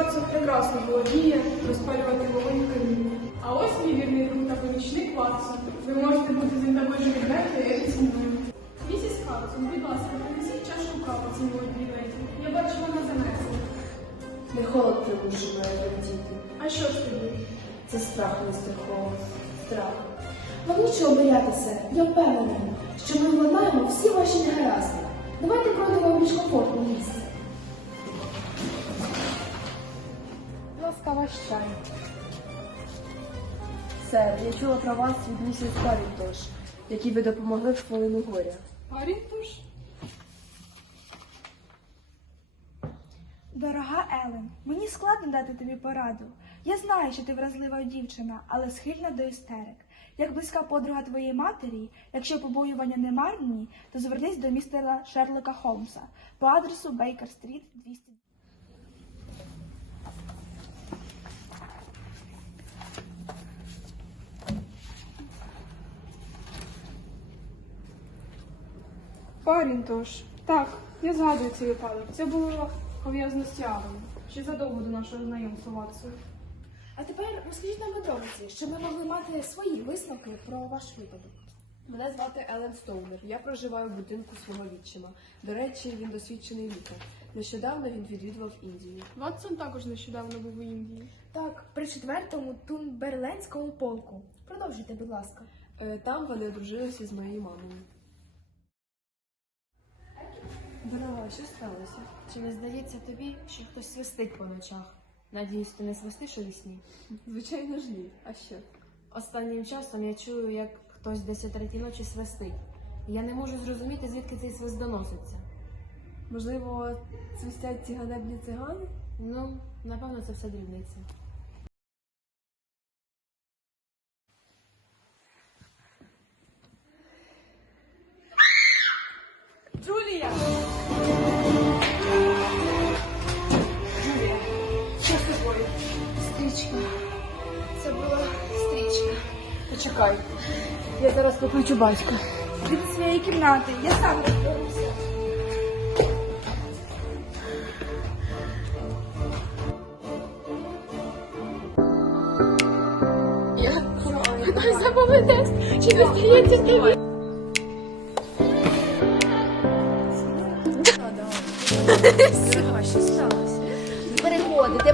Ватсон прекрасно володіє розпалювати вогонь в каміні. А ось мій вірний друг та помічник Ватсон. Ви можете бути з ним такою відвертою, як і зі мною. Місіс Хадсон, будь ласка, принесіть чашу кави цій молодій леді. Я бачу, вона занесла. Не холод примушує мене тремтіти. А що ж тобі? Це страх містер Холмс. Страх. Вам нічого боятися. Я впевнена, що ми владнаємо всі ваші негаразди. ваш. Сер, я чула про вас від місіс Парінтош, які би допомогли в хвилину горя. Парінтош? Дорога Елен, мені складно дати тобі пораду. Я знаю, що ти вразлива дівчина, але схильна до істерик. Як близька подруга твоєї матері, якщо побоювання не марні, то звернись до містера Шерлока Холмса по адресу Бейкер-стріт 200. парень, тож так, я згадую цей випадок. Це було пов'язано з Тіарою, ще задовго до нашого знайомства Ватсою. А тепер розкажіть нам подробиці, щоб ми могли мати свої висновки про ваш випадок. Мене звати Елен Стоунер. Я проживаю в будинку свого відчима. До речі, він досвідчений лікар. Нещодавно він відвідував Індію. Ватсон також нещодавно був у Індії. Так, при четвертому Тумберленському полку. Продовжуйте, будь ласка. Е, там вони одружилися з моєю мамою. Дорога, що сталося? Чи не здається тобі, що хтось свистить по ночах? Надіюсь, ти не свистиш у вісні? Звичайно ж ні. А що? Останнім часом я чую, як хтось десь о третій ночі свистить. Я не можу зрозуміти, звідки цей свист доноситься. Можливо, свистять ці ганебні цигани? Ну, напевно, це все дрібниця. Джулія! Стрічка. Це була стрічка. Почекай. Я зараз покличу батька. Від своєї кімнати. Я сам розберуся. Дорога, що сталося? Переходите,